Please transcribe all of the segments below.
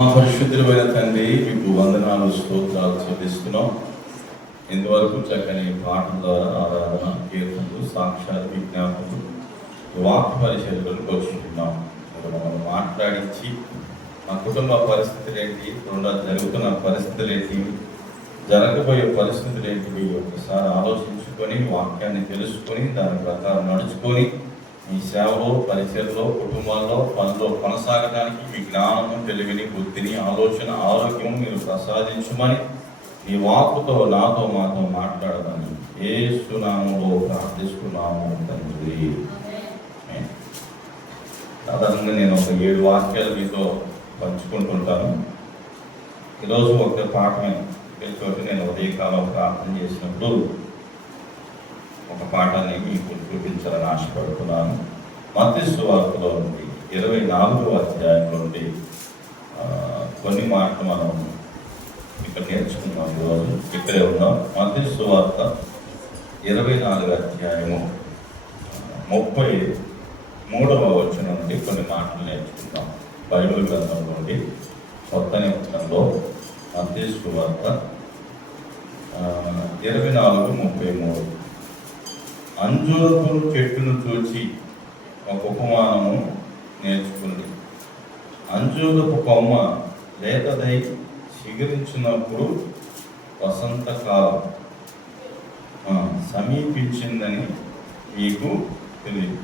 పరిశుద్ధులైన తండ్రి, మీకు వందనాలు స్తోత్రాలు చెల్లిస్తున్నాం. ఇంతవరకు చక్కని పాటల ద్వారా ఆరాధన, కీర్తనలు, సాక్షాత్ విజ్ఞాపనలు, వాక్ పరిచర్యలు కోరుకుంటున్నాం. మమ్మల్ని మాట్లాడించి మా కుటుంబ పరిస్థితులు ఏంటి, ఇప్పుడున్న జరుగుతున్న పరిస్థితులు ఏంటి, జరగబోయే పరిస్థితులు ఏంటివి ఒకసారి ఆలోచించుకొని వాక్యాన్ని తెలుసుకొని దాని ప్రకారం నడుచుకొని మీ సేవలో, పరిచయలో, కుటుంబాల్లో, పనుల్లో కొనసాగడానికి మీ జ్ఞానము, తెలివిని, బుద్ధిని, ఆలోచన, ఆరోగ్యం మీరు ప్రసాదించమని మీ వాక్కుతో నాతో మాతో మాట్లాడమని యేసు నామములో ప్రార్థిస్తున్నాము తండ్రి. సాధారణంగా నేను ఒక 7 వాక్యాలు మీతో పంచుకుంటుంటాను. ఈరోజు ఒక పాఠమే చోటు నేను ఉదయకాలం ప్రార్థన చేసినప్పుడు ఒక పాఠాన్ని మీకు చూపించాలని ఆశపడుతున్నాను. మత్తయి సువార్తలో నుండి 24వ అధ్యాయంలో నుండి కొన్ని మాటలు మనం ఇక్కడ నేర్చుకున్నాం. ఈరోజు ఇక్కడే ఉన్నాం. మత్తయి సువార్త 24వ అధ్యాయము 33వ వచనం నుండి కొన్ని మాటలు నేర్చుకుందాం. బైబిల్ గ్రంథం నుండి కొత్త నిబంధనలో మత్తయి సువార్త 24:33. అంజూరపు చెట్టును చూచి ఒక ఉపమానము నేర్చుకుంది. అంజూరపు కొమ్మ లేతదై చిగురించినప్పుడు వసంతకాలం సమీపించిందని మీకు తెలియదు.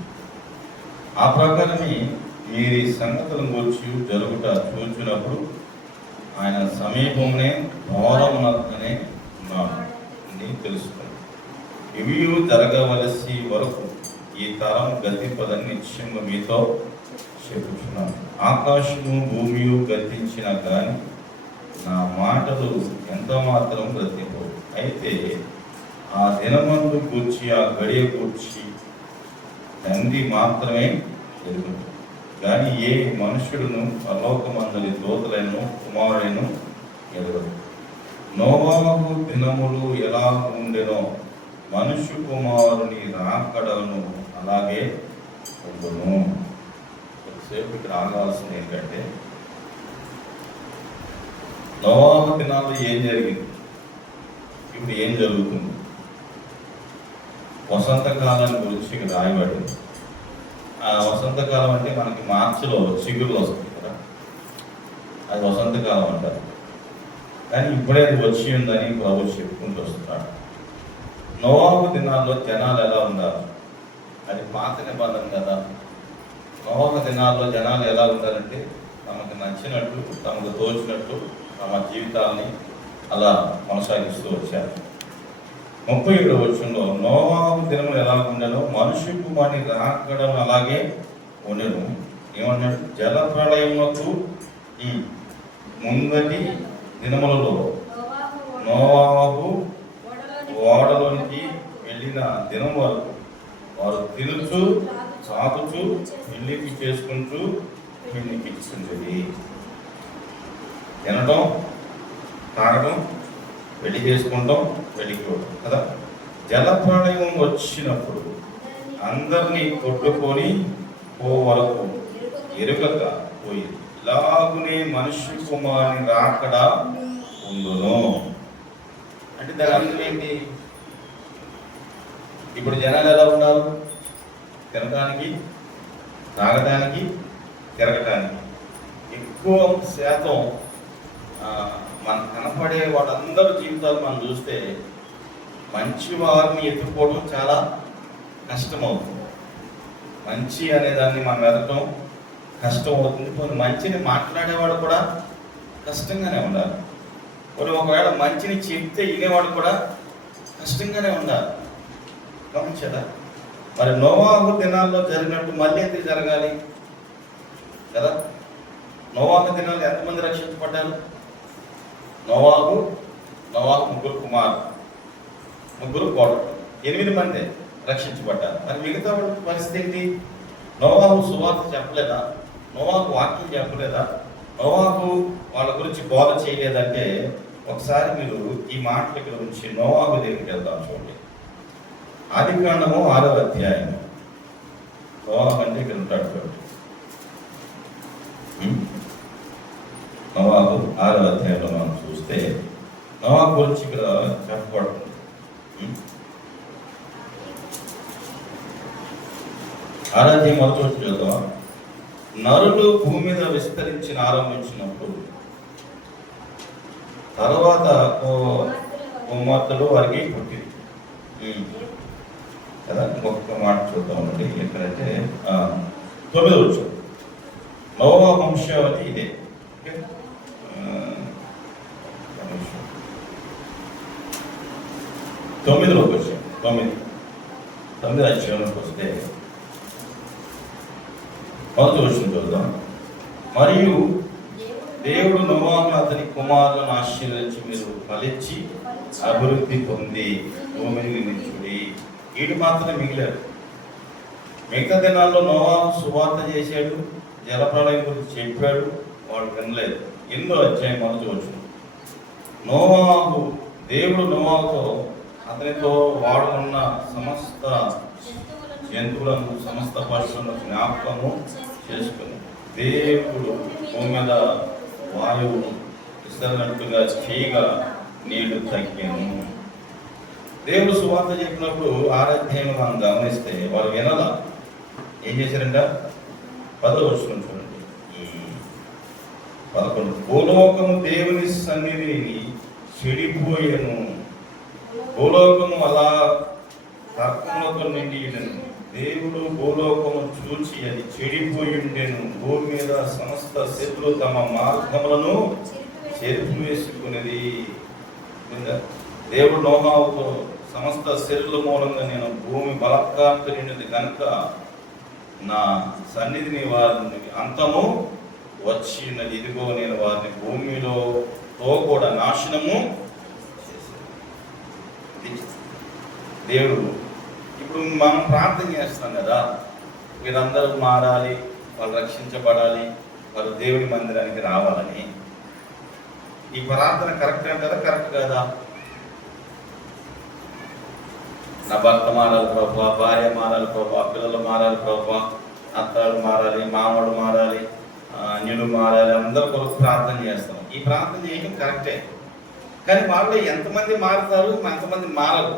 ఆ ప్రకారమే మీరు ఈ సంగతులను గురించి జరుగుట చూచినప్పుడు ఆయన సమీపంలోనే దూరముననే ఉన్నాడు అని తెలుసుకోండి. ఇవి జరగవలసి వరకు ఈ తరం గతింపదని నిశ్చయంగా మీతో చెప్పుచున్నాను. ఆకాశము భూమియు గతించిన కానీ నా మాటలు ఎంత మాత్రం గతింపవు. అయితే ఆ దినమందు కూర్చి, ఆ గడియ కూర్చి తండ్రి మాత్రమే ఎరుగును. కానీ ఏ మనుష్యుడును పరలోకమందలి దూతలను కుమారులను ఎదురు. నోవాహు దినములు ఎలా ఉండెనో మనుష్య కుమారుని రాకడను అలాగే ఉండును. కొద్దిసేపు ఇక్కడ ఆగాల్సింది ఏంటంటే, నోవాహు దినాల్లో ఏం జరిగింది, ఇప్పుడు ఏం జరుగుతుంది. వసంతకాలం గురించి ఇక్కడ రాయబడింది. ఆ వసంతకాలం అంటే మనకి మార్చిలో చిగురులు వస్తుంది కదా, అది వసంతకాలం అంటారు. కానీ ఇప్పుడే అది వచ్చి ఉందని ప్రభు చెప్పుకుంటూ వస్తున్నాడు. నోవాహు దినాల్లో జనాలు ఎలా ఉన్నారు, అది పాత నిబంధన కదా. నోవాహు దినాల్లో జనాలు ఎలా ఉండాలంటే తమకు నచ్చినట్టు, తమకు తోచినట్టు తమ జీవితాలని అలా కొనసాగిస్తూ వచ్చారు. 37వ వచనంలో నోవాహు దినములు ఎలా ఉండెనో మనుష్య కుమారుని రాకడం అలాగే ఉండెను. ఏమన్నాడు? జల ప్రళయమునకు ఈ ముందటి దినములలో నోవాహు ఓడలోనికి వెళ్ళిన దినం వరకు వారు తినుచు, సాగుచు, పెళ్లికి చేసుకుంటూ పెళ్లికిచ్చుంది. తినడం, తాగడం, పెళ్లి చేసుకుంటాం, పెళ్లికోవడం కదా. జలప్రళయం వచ్చినప్పుడు అందరినీ కొట్టుకొని వరకు ఎరుగక పోయింది. ఇలాగునే మనుష్య కుమారుని రాకడా ఉండును. అంటే దాని అర్థం ఏంటి? ఇప్పుడు జనాలు ఎలా ఉన్నారు? తినడానికి, తాగడానికి, తిరగటానికి. ఎక్కువ శాతం మనకు కనపడే వాళ్ళందరూ జీవితాలు మనం చూస్తే మంచి వారిని ఎత్తుకోవడం చాలా కష్టమవుతుంది. మంచి అనేదాన్ని మనం వెతకడం కష్టం అవుతుంది. కొన్ని మంచిని మాట్లాడేవాడు కూడా కష్టంగానే ఉండాలి. కొన్ని ఒకవేళ మంచిని చెప్తే వినేవాడు కూడా కష్టంగానే ఉండాలి. గమనించదా? మరి నోవాహు దినాల్లో జరిగినట్టు మళ్ళీ ఎందుకు జరగాలి కదా? నోవాహు దినాల్లో ఎంతమంది రక్షించబడ్డారు? నోవాహు 3 కుమారులు, 3 కోడలు, 8 మంది రక్షించబడ్డారు. మరి మిగతా పరిస్థితి ఏంటి? నోవాహు సువార్త చెప్పలేదా? నోవాహు వాక్యం చెప్పలేదా? నోవాహు వాళ్ళ గురించి బోధ చేయలేదంటే ఒకసారి మీరు ఈ మాటల గురించి నోవాహు దగ్గరికి వెళ్దాం. చూడండి, ఆదికాండము 6వ అధ్యాయం. నోవాహు అంటే ఇక్కడ ఉంటాడు చూడండి. నోవాహు 6వ అధ్యాయంలో మనం చూస్తే నోవాహు గురించి ఇక్కడ చెప్పబడుతుంది. 6వ అధ్యాయం మొదటి వచ్చి చూద్దాం. నరులు భూమి మీద విస్తరించిన ఆరంభించినప్పుడు తర్వాత కుమార్తెలు వారికి పుట్టింది కదా. ఇంకొక మాట చూద్దామండి. ఎక్కడంటే 9వ వచనం. నోవా వంశావళి ఇదే. 9వ వచనం. 9వ అధ్యాయంలోకి వస్తే మొదటి వచనం చూద్దాం. మరియు దేవుడు నోవాహును అతని కుమారులను ఆశీర్వదించి, మీరు ఫలించి అభివృద్ధి పొంది భూమిని నిర్మించుడి. వీడు మాత్రమే మిగిలారు. మిగతా దినాల్లో నోవాహు సువార్త చేశాడు, జలప్రళయం గురించి చెప్పాడు, వాడు వినలేదు. 8వ అధ్యాయం మొదటి వచనం. నోవాహు, దేవుడు నోవాహుతో అతనితో వాడుకున్న సమస్త జంతువులను, సమస్త పశువులను జ్ఞాపకము చేసుకుని దేవుడు భూమి మీద వాయువు విస్తరినట్టుగా చేయగా నీళ్లు తగ్గాను. దేవుడు సువార్త చెప్పినప్పుడు 6వ అధ్యాయంలో మనం గమనిస్తే వారు వినాల. ఏం చేశారంట? 10వ వచనం చూడండి. 11. భూలోకము దేవుని సన్నిధిని చెడిపోయాను, భూలోకము అలా తర్కములతో నిండి దేవుడు భూలోకము చూచి అది చెడిపోయి ఉండెను. భూమి మీద సమస్త శత్రులు తమ మార్గములను చెరుపు వేసుకునేది. దేవుడు నోవాహుతో సమస్త శత్రుల మూలంగా నేను భూమి బలత్కారంతో నిండినది కనుక నా సన్నిధిని వారిని అంతము వచ్చినది. ఇదిగో నేను వారిని భూమిలో కూడా నాశనము చేశాను. దేవుడు ఇప్పుడు మనం ప్రార్థన చేస్తాం కదా, వీరందరూ మారాలి, వాళ్ళు రక్షించబడాలి, వాళ్ళు దేవుని మందిరానికి రావాలని. ఈ ప్రార్థన కరెక్ట్ అంటారా? కరెక్ట్ కాదా? నా భర్త మారాలి ప్రభా, భార్య మారాలి ప్రభా, పిల్లలు మారాలి ప్రభా, అత్తాలు మారాలి, మామూలు మారాలి, అన్యులు మారాలి, అందరూ కొరకు ప్రార్థన చేస్తాం. ఈ ప్రార్థన చేయడం కరెక్టే. కానీ వాళ్ళు ఎంతమంది మారుతారు, ఎంతమంది మారరు?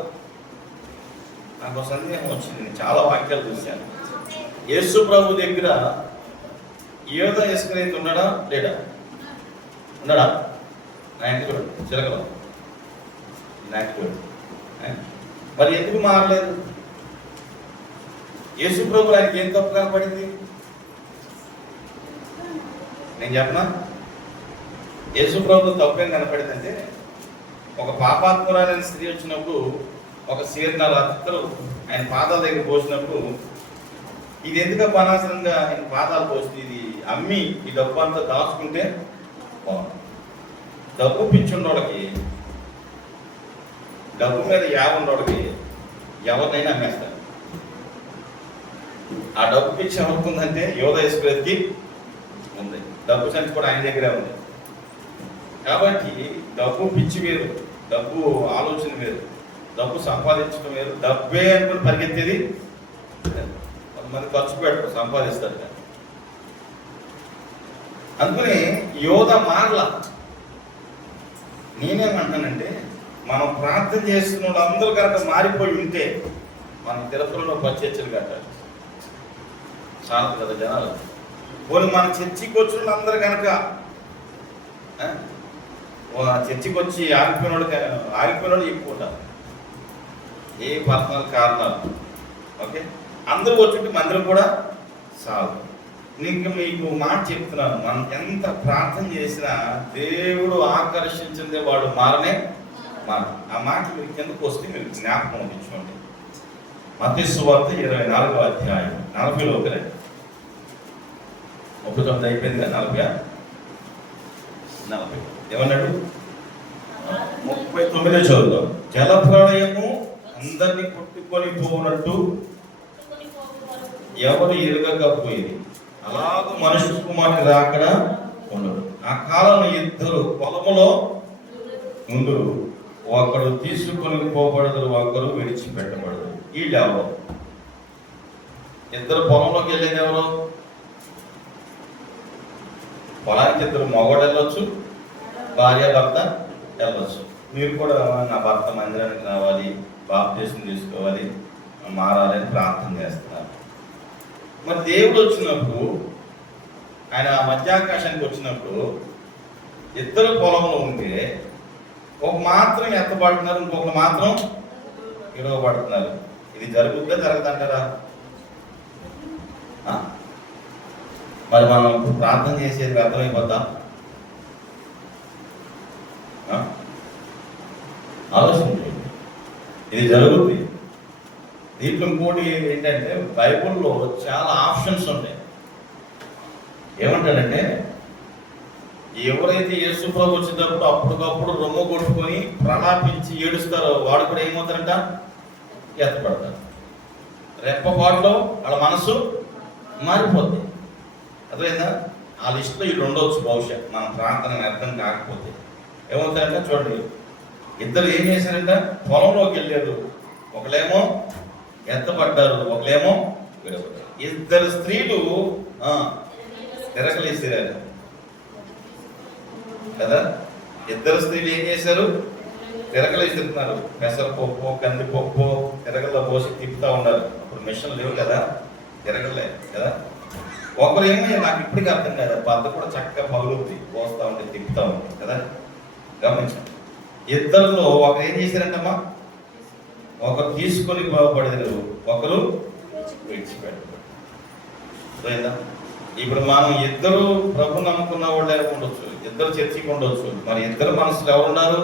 నాకు సందేహం వచ్చింది. నేను చాలా వాక్యాలు చూశాను. యేసు ప్రభు దగ్గర యోధ ఇస్కరియోతు ఉన్నాడా లేడా? ఉన్నాడా? నా ఇంటికి వెళ్ళి చిలకలో నా ఇంటికి వెళ్ళి. మరి ఎందుకు మారలేదు? యేసు ప్రభు ఆయనకి ఏం తప్పు కనపడింది? నేను చెప్పనా? యేసు ప్రభు తప్పు ఏం కనపడిందంటే, ఒక పాపాత్మురాలైన స్త్రీ వచ్చినప్పుడు ఒక సీర్నాలు అత్తరు ఆయన పాదాల దగ్గర పోసినప్పుడు, ఇది ఎందుకు అనవసరంగా ఆయన పాదాలు పోస్తే, ఇది అమ్మి ఈ డబ్బు అంతా దాచుకుంటే బాగుంది. డబ్బు పిచ్చున్నోడికి, డబ్బు మీద ఉన్నోడికి ఎవరినైనా అమ్మేస్తారు. ఆ డబ్బు పిచ్చి ఎవరికి ఉందంటే యోధ ఇస్కరియోతుకి ఉంది. డబ్బు సంచి కూడా ఆయన దగ్గరే ఉంది. కాబట్టి డబ్బు పిచ్చి వేరు, డబ్బు ఆలోచన వేరు, డబ్బు సంపాదించడం వేరు. డబ్బే అనుకుని పరిగెత్తేది కొంతమంది ఖర్చు పెట్టరు, సంపాదిస్తారు. అందుకని యోధ మారల. నేనేమంటానంటే, మనం ప్రార్థన చేస్తున్న వాళ్ళందరూ కనుక మారిపోయి ఉంటే మనం తిరుపతిలో 10 చర్చలు కట్టాలి. చాలు కదా జనాలు. పోనీ మన చర్చికి వచ్చిన వాళ్ళందరూ కనుక చర్చికి వచ్చి ఆగిపోయినోడు ఎక్కువ ఉంటారు. ఏ పర్సనల్ కారణాలు, ఓకే, అందరూ వచ్చి మందిరం కూడా చాలు. మీకు మాట చెప్తున్నాను, మనం ఎంత ప్రార్థన చేసినా దేవుడు ఆకర్షించిందే వాడు మారనే మారు. ఆ మాట మీరు కిందకు వస్తే మీరు జ్ఞాపకం ఉంచుకోండి. మత్తయి సువార్త 24వ అధ్యాయం 40లోకి రండి. 39 అయిపోయింది కదా, 40 ఏమన్నాడు? 39 చదువుదాం. జలప్రళయము అందరినీ కొట్టుకొని పోనట్టు ఎవరు ఎరగకపోయేది, అలాగ మనుషు కుమారుని రాకడ ఉండదు. ఆ కాలంలో ఇద్దరు పొలములో ముందు, ఒకడు తీసుకొని పోబడదు, ఒకరు విడిచిపెట్టబడదు. వీళ్ళు ఎవరు? ఇద్దరు పొలంలోకి వెళ్ళేది ఎవరు? పొలానికి ఇద్దరు మగవాడు వెళ్ళొచ్చు, భార్య భర్త వెళ్ళొచ్చు. మీరు కూడా నా భర్త మందిరానికి రావాలి, బాప్టిజం తీసుకోవాలి, మారాలని ప్రార్థన చేస్తున్నారు. మరి దేవుడు వచ్చినప్పుడు, ఆయన మధ్యాకాశానికి వచ్చినప్పుడు ఇద్దరు పొలంలో ఉంటే ఒక మాత్రం ఎత్తబడుతున్నారు, ఇంకొకరు మాత్రం విడవబడుతున్నారు. ఇది జరుగుద్దా జరగదంటారా? మరి మనం ప్రార్థన చేసేది అర్థమైపోద్దా? ఆలోచించండి, ఇది జరుగుద్ది. దీంట్లో ఇంకోటి ఏంటంటే, బైబుల్లో చాలా ఆప్షన్స్ ఉంటాయి. ఏమంటాడంటే, ఎవరైతే యేసు ప్రభు వచ్చేటప్పుడు అప్పటికప్పుడు రొమ్ము కొట్టుకొని ప్రలాపించి ఏడుస్తారో వాడు కూడా ఏమవుతారంట? ఎత్తపడతారు. రెప్పపాటులో వాళ్ళ మనసు మారిపోద్ది. అర్థమైందా? ఆ లిస్టులో వీళ్ళు ఉండవచ్చు బహుశా, మన ప్రార్థన అర్థం కాకపోతే. ఏమవుతారంటే చూడండి, ఇద్దరు ఏం చేశారంట? పొలంలోకి వెళ్ళారు. ఒకలేమో ఎత్తపడ్డారు, ఒకలేమో విడబడ్డారు. ఇద్దరు స్త్రీలు తిరగలేసారు కదా. ఇద్దరు స్త్రీలు ఏం చేశారు? తిరగలేస్తున్నారు. పెసరపప్పు, కందిపప్పు తిరగల్లో పోసి తిప్పుతూ ఉన్నారు. అప్పుడు మిషన్ లేవు కదా, తిరగలే కదా. ఒకరు ఏమో నాకు ఇప్పటికీ అర్థం కాదు, బద్ద కూడా చక్కగా పగులుద్ది, పోస్తూ ఉంటే తిప్పుతూ ఉంటుంది కదా. గమనించండి, ఇద్దరిలో ఒకరు ఏం చేశారంటమ్మా? ఒకరు తీసుకొని బాగుపడేది, ఒకరు విడిచిపెట్టారు. ఇప్పుడు మనం ఇద్దరు ప్రభు నమ్ముకున్న వాళ్ళే ఉండొచ్చు, ఇద్దరు చర్చికి ఉండొచ్చు. మరి ఇద్దరు మనసులు ఎవరున్నారు?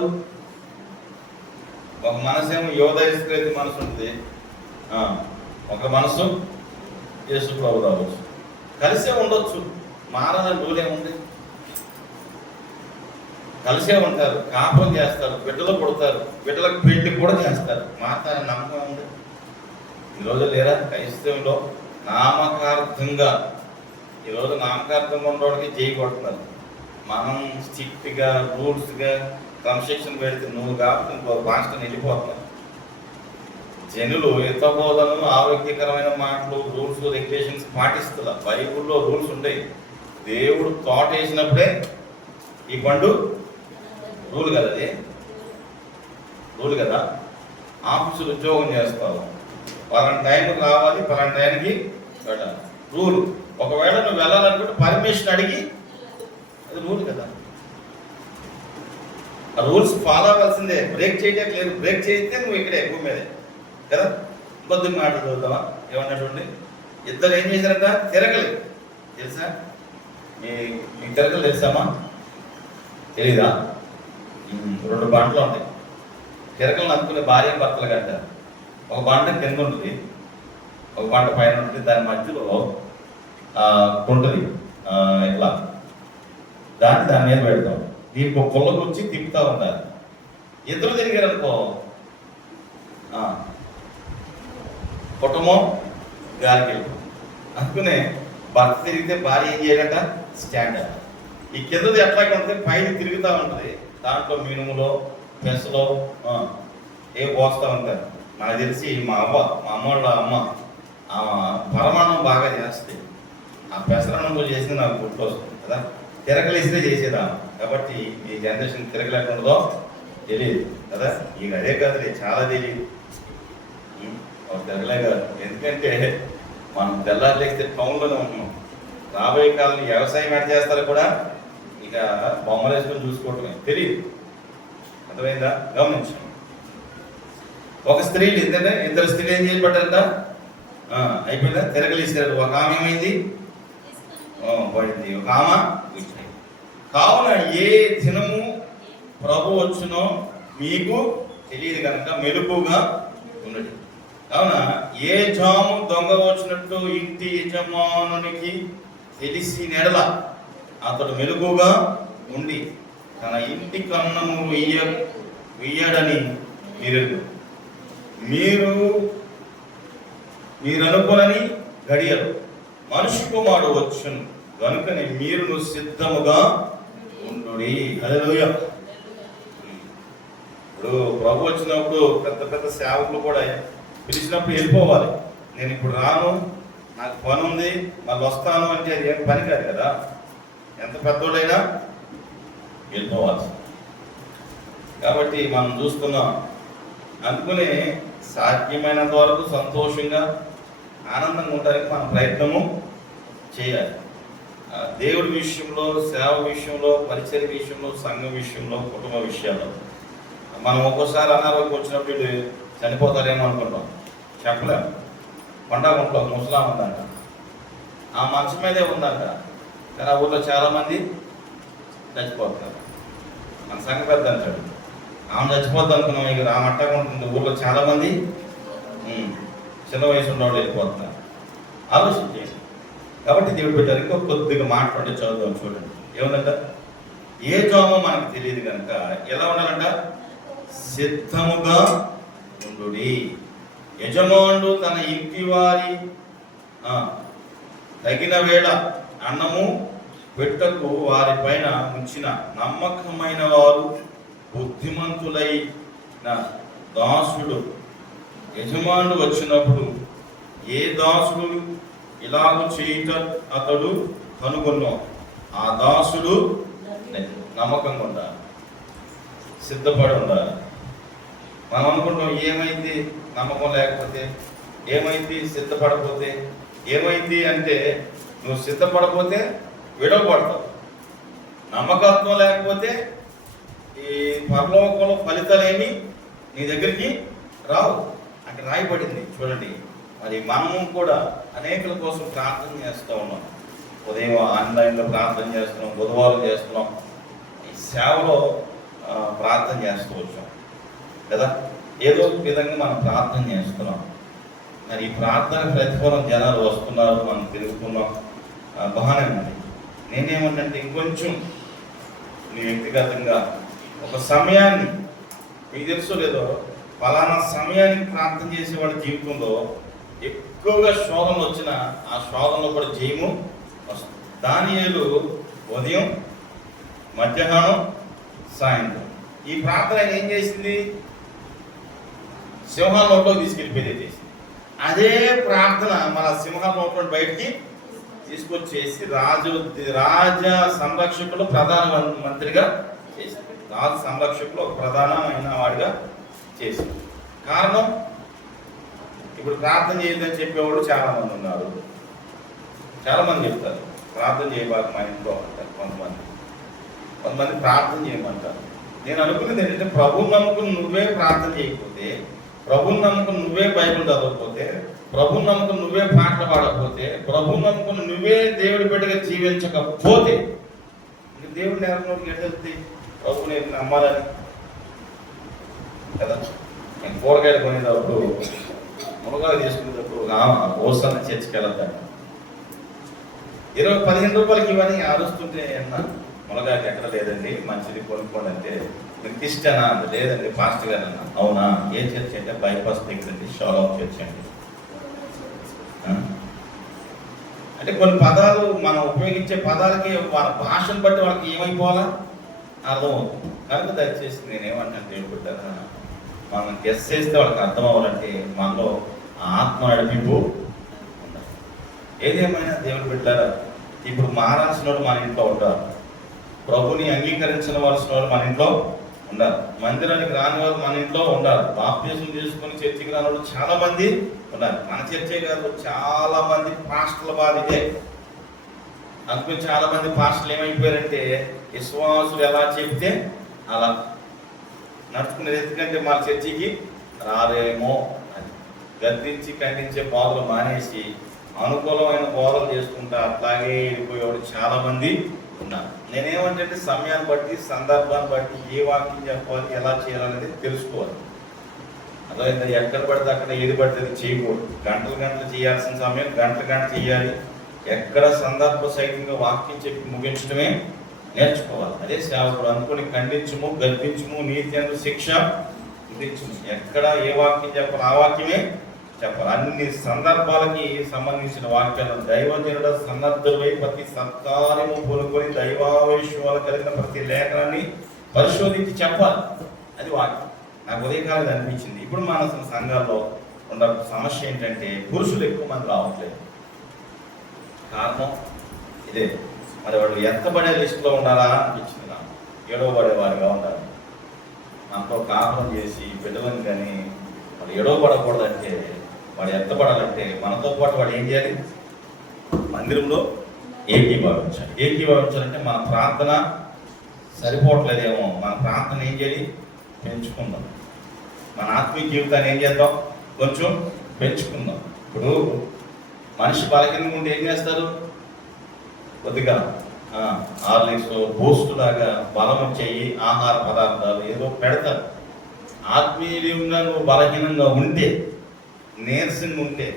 ఒక మనసు ఏమో యోధైస్కృతి మనసు ఉంటుంది, ఒక మనసు యేసు ప్రభు రావచ్చు. కలిసే ఉండొచ్చు, మారాలని రూలే ఉంది. కలిసే ఉంటారు, కాపురం చేస్తారు, బిడ్డలు పుడతారు, బిడ్డలకు పెళ్లి కూడా చేస్తారు. మాతాన్ని నమ్మకం ఉంది. ఈరోజు లేదా క్రైస్తవంలో నామకార్థంగా, ఈరోజు నామకార్థంగా ఉన్నవాడికి చేయి కొడుతున్నారు. మనం స్ట్రిక్ట్గా రూల్స్గా క్రమశిక్షణ పెడితే నువ్వు కాబట్టి ఇంకో రాష్ట్రం వెళ్ళిపోతున్నారు. జనులు హితబోధనలు, ఆరోగ్యకరమైన మాటలు, రూల్స్ రెగ్యులేషన్స్ పాటిస్తున్నారు. బైబుల్లో రూల్స్ ఉంటాయి. దేవుడు తోట వేసినప్పుడే ఈ పండు రూల్ కదా, అది రూల్ కదా. ఆఫీసులు ఉద్యోగం చేస్తావు, పలానా టైంకి రావాలి, పలానా టైంకి వెళ్ళాలి, రూల్. ఒకవేళ నువ్వు వెళ్ళాలనుకుంటే పర్మిషన్ అడిగి, అది రూల్ కదా. ఆ రూల్స్ ఫాలో అవ్వాల్సిందే, బ్రేక్ చేయటం లేదు. బ్రేక్ చేస్తే నువ్వు ఇక్కడే భూమి మీదే కదా. కొద్ది మాటలు చదువుతావా? ఏమన్నటువంటి ఇద్దరు ఏం చేశారంట? తిరగలేదు. తెలుసా? మీ తిరగలు తెలుసామా? తెలీదా? 2 బండ్లు ఉంటాయి. తిరగలను అందుకునే భార్య భర్తలు కంటారు. ఒక బండ కింద ఉంటుంది, ఒక బండ పైన ఉంటుంది. దాని మధ్యలో ఉంటుంది ఇట్లా, దాని మీద పెడతాం. దీనికి ఒక పుల్లకు వచ్చి తిప్పుతూ ఉంటారు. ఇద్దరు తిరిగారు అనుకో, కుటుంబం గాలికి. అందుకనే భర్త తిరిగితే భార్య ఏం చేయాలంట? స్టాండ్. ఈ కిందది ఎట్లాగే ఉంటుంది, పైన తిరుగుతూ ఉంటుంది. దాంట్లో మినుములో, పెసలో ఏ పోస్తూ ఉంటారు. నాకు తెలిసి మా అమ్మ వాళ్ళ అమ్మ పరమాణం బాగా చేస్తే ఆ పెసరన్నంతో చేసింది నాకు గుర్తు వస్తుంది కదా. తిరగలేసినే చేసేదా. కాబట్టి ఈ జనరేషన్ తిరగలేకుండదో తెలియదు కదా. ఇక అదే కాదు, చాలా తెలియదు. తిరగలే కాదు, ఎందుకంటే మనం తెల్లారులేస్తే టౌన్లోనే ఉంటున్నాం. రాబోయే కాలం వ్యవసాయం ఎట్ చేస్తారో కూడా ఇక బొమ్మలు వేసుకొని చూసుకోవటమే తెలియదు. అర్థమైందా? గమనించు. ఒక స్త్రీలు ఇద్దరు స్త్రీలు ఏం చేయబడ్డారట? అయిపోయిందా? తిరగలేసారు. ఒక ఆమె ఏమైంది? పడింది. ఒక ఆమె కావున ఏ దినము ప్రభు వచ్చునో మీకు తెలియదు కనుక మెలుపుగా ఉన్నది. కావున ఏ జాము దొంగ వచ్చినట్టు ఇంటి యజమానునికి తెలిసి నెడల అతడు మెలుగుగా ఉండి తన ఇంటి కన్నము వెయ్యడని మీరు అనుకోనని గడియలు మనిషి కుమారుడు వచ్చును కనుకని మీరు సిద్ధముగా ఉండుడి. హల్లెలూయా. ఇప్పుడు ప్రభు వచ్చినప్పుడు పెద్ద సేవకులు కూడా పిలిచినప్పుడు వెళ్ళిపోవాలి. నేను ఇప్పుడు రాను, నాకు పని ఉంది, మళ్ళీ వస్తాను అంటే అది ఏం పని కాదు కదా. ఎంత పెద్దోళ్ళైనా వెళ్ళిపోవాలి. కాబట్టి మనం చూస్తున్నాం. అందుకనే సాధ్యమైనంత వరకు సంతోషంగా ఆనందంగా ఉండడానికి మనం ప్రయత్నము చేయాలి. దేవుడి విషయంలో, సేవ విషయంలో, పరిచర్య విషయంలో, సంఘం విషయంలో, కుటుంబ విషయాల్లో మనం ఒక్కోసారి అనారోగ్యం వచ్చినప్పుడు చనిపోతారేమో అనుకుంటాం, చెప్పలేము. పండగంట్లో ముసలా ఉందంట, ఆ మంచం మీదే ఉందంట, కానీ ఆ ఊళ్ళో చాలామంది చచ్చిపోతారు. మన సంఘ పెద్ద అంటాడు, ఆమె చచ్చిపోద్ది అనుకున్నాం, ఇక ఆ మట్టగా ఉంటుంది. ఊళ్ళో చాలామంది చిన్న వయసు ఉన్నవాళ్ళు వెళ్ళిపోతున్నారు. ఆలోచించండి. కాబట్టి దేవుడు పెట్టారు. ఇంకో కొద్దిగా మాట్లాడే చదువుదాం, చూడండి. ఏముందంట? ఏ జోమో మనకు తెలియదు కనుక ఎలా ఉండాలంట? సిద్ధముగా ఉండు. యజమానుడు తన ఇంటి వారి తగిన వేళ అన్నము పెట్టకు వారి పైన ఉంచిన నమ్మకమైన వారు బుద్ధిమంతులైన దాసుడు. యజమానుడు వచ్చినప్పుడు ఏ దాసుడు ఇలాగ చేయుట అతడు కనుగొన్నాం, ఆ దాసుడు నమ్మకంగా ఉండాలి, సిద్ధపడి ఉండాలి. మనం అనుకుంటాం, ఏమైంది నమ్మకం లేకపోతే, ఏమైంది సిద్ధపడకపోతే, ఏమైంది అంటే నువ్వు సిద్ధపడకపోతే విడవబడతావు. నమ్మకత్వం లేకపోతే ఈ పరలోకంలో ఫలితాలేమి నీ దగ్గరికి రావు. అక్కడ రాయబడింది చూడండి. మరి మనము కూడా అనేకుల కోసం ప్రార్థన చేస్తూ ఉన్నాం. ఉదయం ఆన్లైన్లో ప్రార్థన చేస్తున్నాం, బుధవారం చేస్తున్నాం, ఈ సేవలో ప్రార్థన చేస్తూ వచ్చాం కదా. ఏదో విధంగా మనం ప్రార్థన చేస్తున్నాం. మరి ఈ ప్రార్థన ప్రతిఫలం జనాలు వస్తున్నారు, మనం తిరుగుతున్నాం, బాగానే ఉంది. నేనేమంటే ఇంకొంచెం నీ వ్యక్తిగతంగా ఒక సమయాన్ని, మీకు తెలుసు లేదో, ఫలానా సమయానికి ప్రార్థన చేసేవాడి జీవితంలో ఎక్కువగా శోధనలు వచ్చిన ఆ శోధనలో కూడా జయము వస్తుంది. దానియేలు ఉదయం, మధ్యాహ్నం, సాయంత్రం ఈ ప్రార్థన ఆయన ఏం చేసింది? సింహాల నోట్లో తీసుకెళ్ళిపోయి చేసింది. అదే ప్రార్థన మన సింహాల నోట్లో బయటికి తీసుకొచ్చేసి రాజ సంరక్షకులు ప్రధాన మంత్రిగా చేసింది. రాజు సంరక్షకులు ఒక ప్రధానమైన వాడిగా చేసింది. కారణం, ఇప్పుడు ప్రార్థన చేయొద్దని చెప్పేవాళ్ళు చాలామంది ఉన్నారు. చాలామంది చెప్తారు ప్రార్థన చేయబాక మా ఇంట్లో అంటారు. కొంతమంది ప్రార్థన చేయమంటారు. నేను అనుకునేది ఏంటంటే, ప్రభువు నమ్ముకుని నువ్వే ప్రార్థన చేయకపోతే, ప్రభువు నమ్ముకుని నువ్వే బైబిల్ చదవకపోతే, ప్రభువు నమ్ముకుని నువ్వే పాటలు పాడకపోతే, ప్రభువు నమ్ముకుని నువ్వే దేవుడి బిడ్డగా జీవించకపోతే, ఇంక దేవుడిని ఎవరినోడికి ఎట్లెళ్తుంది? ప్రభువుని నమ్మాలని కదా. నేను కూరగాయలు కొనేటప్పుడు, మునగాలు తీసుకునేటప్పుడు ఓసారి చర్చికి వెళ్తాను. 15 రూపాయలకి ఇవన్నీ ఆరుస్తుంటే అన్న మునగాకి ఎక్కడ లేదండి, మంచిది కొనుక్కోండి అంటే, మీకు ఇష్టనా అంటే, లేదండి పాస్టర్ గారు అన్న. అవునా, ఏ చర్చ్ అంటే? బైపాస్ దగ్గరండి, షాలోమ్ చర్చ్ అండి. అంటే కొన్ని పదాలు మనం ఉపయోగించే పదాలకి వాళ్ళ భాషను బట్టి వాళ్ళకి ఏమైపోవాలా అర్థమవుతుంది. కనుక దయచేసి నేనేమంటాను, దేవుడుకుంటారా, మనం గెస్ చేస్తే వాళ్ళకి అర్థం అవ్వాలంటే మనలో ఆత్మ నడిపింపు ఉండాలి. ఏదేమైనా దేవుడు బిడ్డలారా, ఇప్పుడు మారాల్సిన వాళ్ళు మన ఇంట్లో ఉంటారు, ప్రభుని అంగీకరించవలసిన వాళ్ళు మన ఇంట్లో ఉండాలి, మందిరానికి రాని వాళ్ళు మన ఇంట్లో ఉండాలి, బాప్తిసం తీసుకుని చర్చికి రాని వాళ్ళు చాలా మంది ఉన్నారు. మన చర్చే కాదు, చాలా మంది పాస్టర్ల బాధ ఇదే. అందుకని చాలా మంది పాస్టర్లు ఏమైపోయారంటే, విశ్వాసులు ఎలా చెప్తే అలా నడుచుకునేది. ఎందుకంటే మన చర్చికి రారేమో అని గద్దించి ఖండించే బోధలు మానేసి అనుకూలమైన బోధలు చేసుకుంటా అట్లాగే వెళ్ళిపోయేవాడు చాలా మంది ఉన్నారు. నేనేమంటే, సమయాన్ని బట్టి, సందర్భాన్ని బట్టి ఏ వాక్యం చెప్పాలి, ఎలా చేయాలనేది తెలుసుకోవాలి. అదే ఎక్కడ పడితే అక్కడ ఏది పడితే అది చేయకూడదు. గంటలు చేయాల్సిన సమయం గంట చేయాలి. ఎక్కడ సందర్భ సహితంగా వాక్యం చెప్పి ముగించడమే నేర్చుకోవాలి. అదే సేవకుడు. అనుకుని ఖండించము, గర్భించము, నీతి అందు శిక్ష విధించము. ఎక్కడ ఏ వాక్యం చెప్పాలి ఆ వాక్యమే చెప్పాలి. అన్ని సందర్భాలకి సంబంధించిన వాక్యాలను దైవజనుడ సన్నద్ధులై ప్రతి సత్కార్యము పొలుకొని దైవావేశ్వాలు కలిగిన ప్రతి లేఖనాన్ని పరిశోధించి చెప్పాలి. అది వాక్యం. నాకు ఉదయకాలం అనిపించింది. ఇప్పుడు మన సంఘాల్లో ఉన్న సమస్య ఏంటంటే, పురుషులు ఎక్కువ మంది రావట్లేదు. కారణం ఇదే. మరి వాళ్ళు ఎత్తబడే లిస్టులో ఉండాలా అనిపించింది నాకు. ఏడవబడేవారుగా ఉండాలి. మనతో కాపురం చేసి బిడ్డలను కానీ వాడు ఏడవబడకూడదంటే, వాడు ఎత్తబడాలంటే మనతో పాటు వాడు ఏం చేయాలి? మందిరంలో ఏకీభవించాలి. ఏకీభవించాలంటే మన ప్రార్థన సరిపోవట్లేదేమో, మన ప్రార్థన ఏం చేయాలి? పెంచుకుందాం. మన ఆత్మీయ జీవితాన్ని ఏం చేద్దాం? కొంచెం పెంచుకుందాం. ఇప్పుడు మనిషి బలహీనంగా ఉండి ఏం చేస్తారు? కొద్దిగా హార్లిక్స్, బూస్ట్ లాగా బలం వచ్చేయి ఆహార పదార్థాలు ఏదో పెడతారు. ఆత్మీయంగా నువ్వు బలహీనంగా ఉంటే, నీరసంగా ఉంటే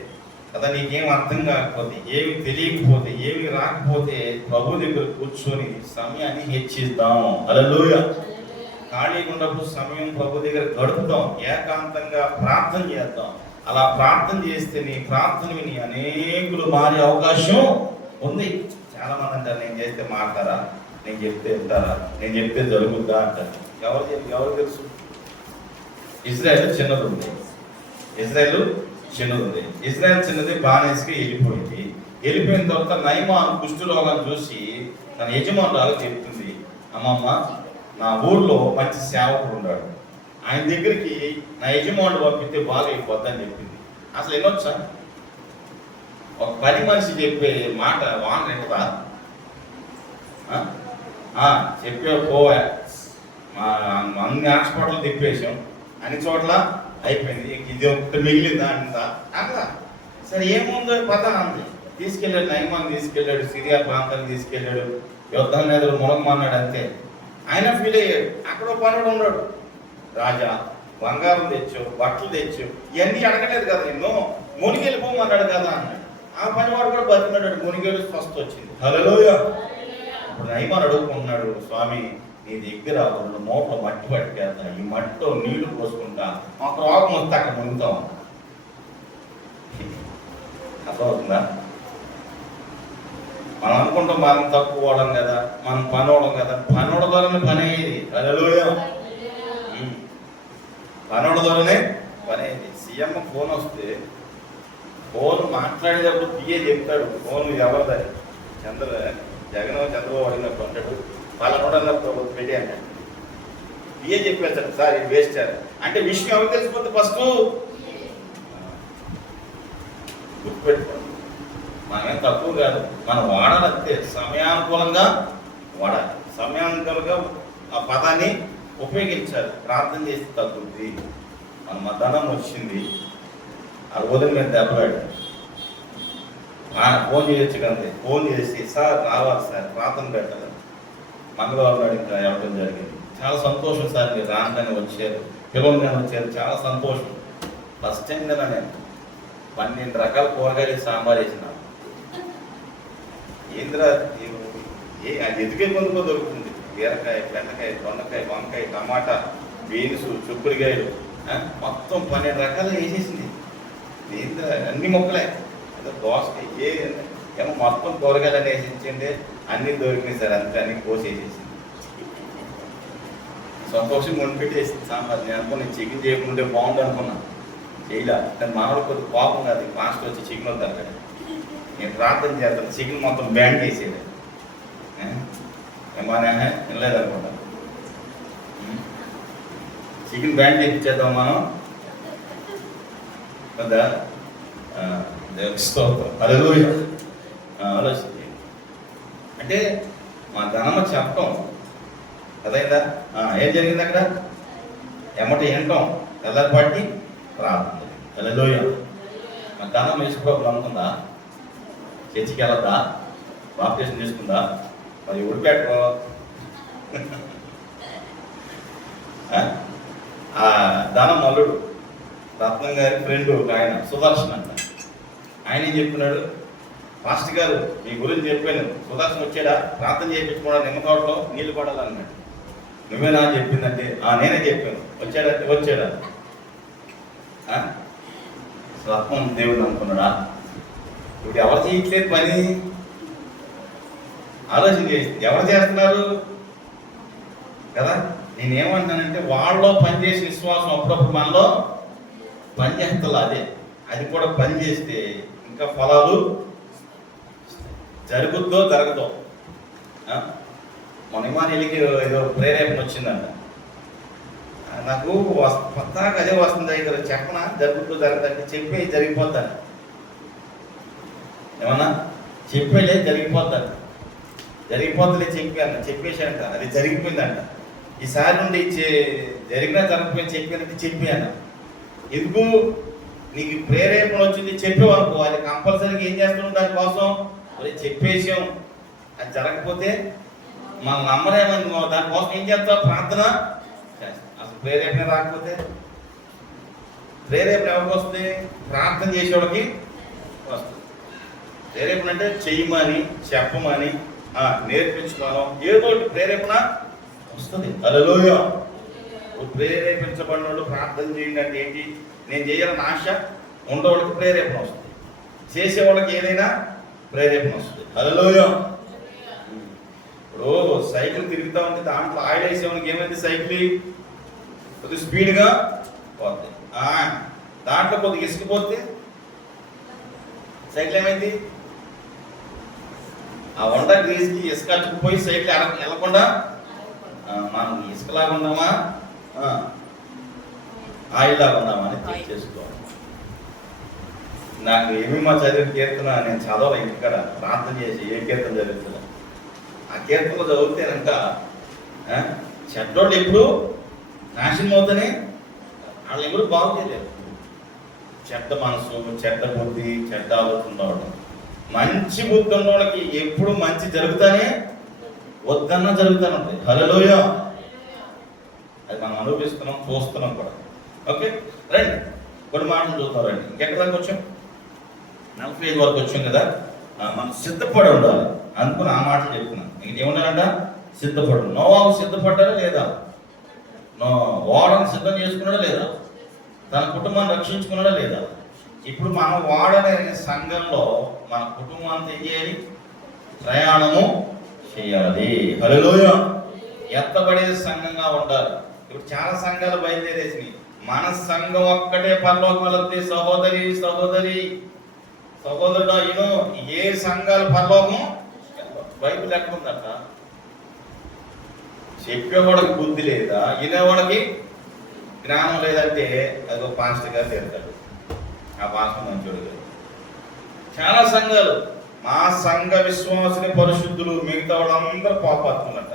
కదా, నీకేం అర్థం కాకపోతే, ఏమి తెలియకపోతే, ఏమి రాకపోతే ప్రభు దగ్గర కూర్చొని సమయాన్ని హెచ్చిద్దాం. హల్లెలూయా. ఖాళీగా ఉన్నప్పుడు సమయం ప్రభు దగ్గర గడుపుదాం. ఏకాంతంగా ప్రార్థన చేద్దాం. అలా ప్రార్థన చేస్తే నీ ప్రార్థన విని అనేకులు మారే అవకాశం ఉంది. చాలా మంది అంటారు, నేను చేస్తే మాట్లాడరా, నేను చెప్తే వింటారా, నేను చెప్తే జరుగుద్దా అంటారు. ఎవరు తెలుసు? ఇజ్రాయెల్ చిన్నది ఉంది. ఇజ్రాయెల్ చిన్నది బానేసికి వెళ్ళిపోయింది. వెళ్ళిపోయిన తర్వాత నయమాను కుష్ఠరోగం చూసి తన యజమానురాలు చెప్తుంది, అమ్మమ్మ నా ఊర్లో మంచి సేవకుడు ఉన్నాడు, ఆయన దగ్గరికి నా యజమానుడు పంపితే బాగా అయిపోద్దని చెప్పింది. అసలు వినొచ్చా? ఒక పని మనిషి చెప్పే మాట వాన్ ఎక్కుదా? చెప్పే పోవా, అన్ని హాస్పిటల్ తిప్పేసాం, అన్ని చోట్ల అయిపోయింది, ఇది ఒకటి మిగిలిందా అంతా అట్లా. సరే ఏముందో పద అంది. తీసుకెళ్ళాడు, నయమాన్ని తీసుకెళ్ళాడు, సిరియా ప్రాంతాన్ని తీసుకెళ్ళాడు, యుద్ధం మీద మునగమన్నాడు. అంతే. ఆయన ఫీల్ అయ్యాడు. అక్కడ పనుడు ఉన్నాడు, రాజా బంగారం తెచ్చు, బట్టలు తెచ్చు, ఇవన్నీ అడగలేదు కదా, నిన్ను మునిగెళ్ళిపోమన్నాడు కదా అన్నాడు. ఆ పనివాడు కూడా బతికినాడు, మునిగేడు స్వస్థ వచ్చింది. హల్లెలూయా. ఇప్పుడు నయమాన్ అడుగుకుంటున్నాడు, స్వామి నీ దగ్గర 2 మూటలు మట్టి పట్టుకేస్తా, ఈ మట్టితో నీళ్లు పోసుకుంటా, మాకు రోగం వస్తే అక్కడ మునుగుతాం. అర్థమవుతుందా? మనం అనుకుంటాం మనం తక్కువ అవడం కదా, మనం పని అవడం కదా. పనోడ ద్వారానే పని అయ్యేది. హల్లెలూయా. పనోడ ద్వారానే పని అయ్యేది. సీఎం ఫోన్ వస్తే ఫోన్ మాట్లాడేటప్పుడు పిఏ చెప్తాడు, ఫోన్ ఎవరిదని, చంద్రబాబు అడిగినప్పుడు అంటాడు, వాళ్ళ అన్నప్పుడు పెట్టి అంటాడు. పిఏ చెప్పేస్తాడు, సార్ ఇది వేస్ట్ అంటే విషయం ఎవరు తెలిసిపోతే ఫస్ట్ గుర్తుపెట్టుకోండి. మనమేం తక్కువ కాదు, మనం వాడాలంతే, సమయానుకూలంగా వాడాలి. సమయానుకూలంగా ఆ పదాన్ని ఉపయోగించాలి. ప్రార్థన చేసి తగ్గుద్ది. మన మధ్యాహ్నం వచ్చింది, ఆ రోజుల మీద దెబ్బలాడు, ఫోన్ చేయొచ్చు కంటే ఫోన్ చేసి, సార్ రావాలి సార్ ప్రార్థన పెట్టాలి, మంగళవారం నాడు ఇంకా ఇవ్వడం జరిగింది. చాలా సంతోషం సార్, మీరు రాగానే వచ్చారు, పిల్లలుగానే వచ్చారు, చాలా సంతోషం. ఫస్ట్ టైం కదా నేను 12 రకాల కూరగాయలు సాంబార్ వేసిన. ఏంద్రా అది ఎదుగే కొందుకో దొరుకుతుంది. బీరకాయ, బెండకాయ, దొండకాయ, వంకాయ, టమాటా, బీన్స్, చుక్కుడుకాయలు, మొత్తం 12 రకాలు వేసేసింది. ఏంద్రా అన్ని మొక్కలే, దోసకాయ ఏమో మొత్తం కూరగాయలు అని వేసించండి, అన్నీ దొరికినాయి సార్, అంతే అన్ని కోసేసేసింది. సంతోషం కొనిపెట్టేసింది సాంబార్. నేను అనుకున్నా చికెన్ చేయకుంటే బాగుంది అనుకున్నా, చేయలే. కానీ మానవుడు కొద్ది కోపం కాదు, ఫాస్ట్ వచ్చి చికెన్ వద్దు అక్కడ. నేను ప్రార్థన చేస్తాను, చికెన్ మొత్తం బ్యాన్ చేసేది. ఏమన్నా వినలేదనుకుంటా, చికెన్ బ్యాన్ చేయించేద్దాం మనం కదా. హల్లెలూయా. ఆలోచించి అంటే మా ధనమ చెప్పటం కదైందా? ఏం జరిగింది అక్కడ? ఎమ్మట వినటం, తెల్లపాటి ప్రార్థన. హల్లెలూయా. మా ధనం వేసుకోవాలి అనుకుందా? చర్చికి వెళ్ళద్దా? బాప్టిజం చేసుకుందా? మరి ఉడిపెట్టో ఆ ధనం మల్లుడు రత్నం గారి ఫ్రెండ్ ఒక ఆయన సుదర్శన్ అంట. ఆయన ఏం చెప్తున్నాడు, పాస్టర్ గారు మీ గురించి చెప్పాను, సుదర్శన్ వచ్చాడా ప్రార్థన చేయించుకోవడా, నిమ్మ తోటలో నీళ్లు పడాలన్నాడు. నువ్వేనా అని చెప్పిందంటే నేనే చెప్పాను. వచ్చాడంటే వచ్చాడా? రత్నం దేవుడు అనుకున్నాడా? ఇప్పుడు ఎవరు చేయట్లేదు పని? ఆలోచన చేసి ఎవరు చేస్తున్నారు కదా. నేనేమంటానంటే వాళ్ళలో పనిచేసే విశ్వాసం అప్పుడప్పుడు మనలో పనిచేస్తా. అది కూడా పని చేస్తే ఇంకా ఫలాలు జరుగుద్దో జరగదో. మొన్నమానికి ఏదో ప్రేరేపణ వచ్చిందంట. నాకు కొత్తగా అదే వస్తుంది ఇక్కడ చెప్పనా జరుగుతుందంటే చెప్పి జరిగిపోతాను. ఏమన్నా చెప్పేలే జరిగిపోతాను, జరిగిపోతలే చెప్పేశానంట, అది జరిగిపోయిందంట. ఈసారి నుండి జరిగినా జరగకపోయినా చెప్పానంటే చెప్పాను. ఎందుకు నీకు ప్రేరేపణ వచ్చింది చెప్పేవనుకో, అది కంపల్సరీగా ఏం చేస్తున్నాం దానికోసం అది చెప్పేసాం. అది జరగకపోతే మనం నమ్మరేమని దానికోసం ఏం చేస్తాం, ప్రార్థన చేస్తాం. అసలు ప్రేరేపణ రాకపోతే ప్రేరేపణ ఎవరికి వస్తుంది, ప్రార్థన చేసేవాడికి వస్తుంది. ప్రేరేపణ అంటే చెయ్యమని చెప్పమని నేర్పించుకోవడం ఏదో ప్రేరేపణ వస్తుంది. హల్లెలూయా. ప్రేరేపించబడినోడు ప్రార్థన చేయండి అంటే ఏంటి, నేను చేయాలని ఆశ ఉండేవాడికి ప్రేరేపణ వస్తుంది, చేసేవాళ్ళకి ఏదైనా ప్రేరేపణ వస్తుంది. హల్లెలూయా. ఇప్పుడు సైకిల్ తిరుగుతూ ఉంటే దాంట్లో ఆయిల్ వేసేవానికి ఏమైంది, సైకిల్ కొద్దిగా స్పీడ్గా పోతుంది. దాంట్లో కొద్దిగా ఇసుకపోతే సైకిల్ ఏమైంది, ఆ వంట గ్రీస్కి ఇసుక అట్టుకుపోయి సైకిల్ వెళ్ళకుండా మనం ఇసుకలాగా ఉన్నామా ఆయిల్ లాగా ఉన్నామా అని చెక్ చేసుకోవాలి. నాకు ఏమేమో చదివిన కీర్తన నేను చదవాలి ఇక్కడ ప్రార్థన చేసి ఏ కీర్తన చదువుతున్నా ఆ కీర్తనలో చదివితేనంట చెడ్డోళ్ళు ఎప్పుడు నాశనం అవుతానే, వాళ్ళు ఎప్పుడు బాగు చేయలేరు. చెడ్డ మనసు, చెడ్డ బుద్ధి, చెడ్డ ఆలోచన ఉండవడం. మంచి బుద్ధి ఉన్నవాళ్ళకి ఎప్పుడు మంచి జరుగుతానే, వద్దన్నా జరుగుతానే ఉంటాయి. హల్లెలూయా. అది మనం అనుభవిస్తున్నాం, చూస్తున్నాం కూడా. ఓకే రండి కొన్ని మాటలు చూద్దాం. రండి ఇంకెక్కడ దాకా వచ్చాం, 45 వరకు వచ్చాం కదా. మనం సిద్ధపడి ఉండాలి అనుకుని ఆ మాటలు చెప్తున్నాం. ఇంకేమున్నారంట, సిద్ధపడు. నోవాహు సిద్ధపడ్డారా లేదా, ఓడను సిద్ధం చేసుకున్నాడా లేదా, తన కుటుంబాన్ని రక్షించుకున్నాడా లేదా. ఇప్పుడు మనం వాడనే సంఘంలో మన కుటుంబాన్ని ఏం చేయాలి, ప్రయాణము చేయాలి. హల్లెలూయా. ఎత్తబడే సంఘంగా ఉండాలి. ఇప్పుడు చాలా సంఘాలు బయలుదేరేసినాయి. మన సంఘం ఒక్కటే పరలోకం వెళుతుంది. సహోదరి సహోదరి సహోదరుడా ఇను, ఏ సంఘాలు పరలోకం బైబిల్ ఎక్కడుందట. చెప్పేవాడికి బుద్ధి లేదా, వినేవాడికి జ్ఞానం లేదంటే అదో పాస్టర్ గారు తిడతాడు, ఆ పాస్టర్ మంచోడు గారు. చాలా సంఘాలు మా సంఘ విశ్వాసుని పరిశుద్ధులు, మిగతా వాళ్ళందరూ పాపాత్ములంట.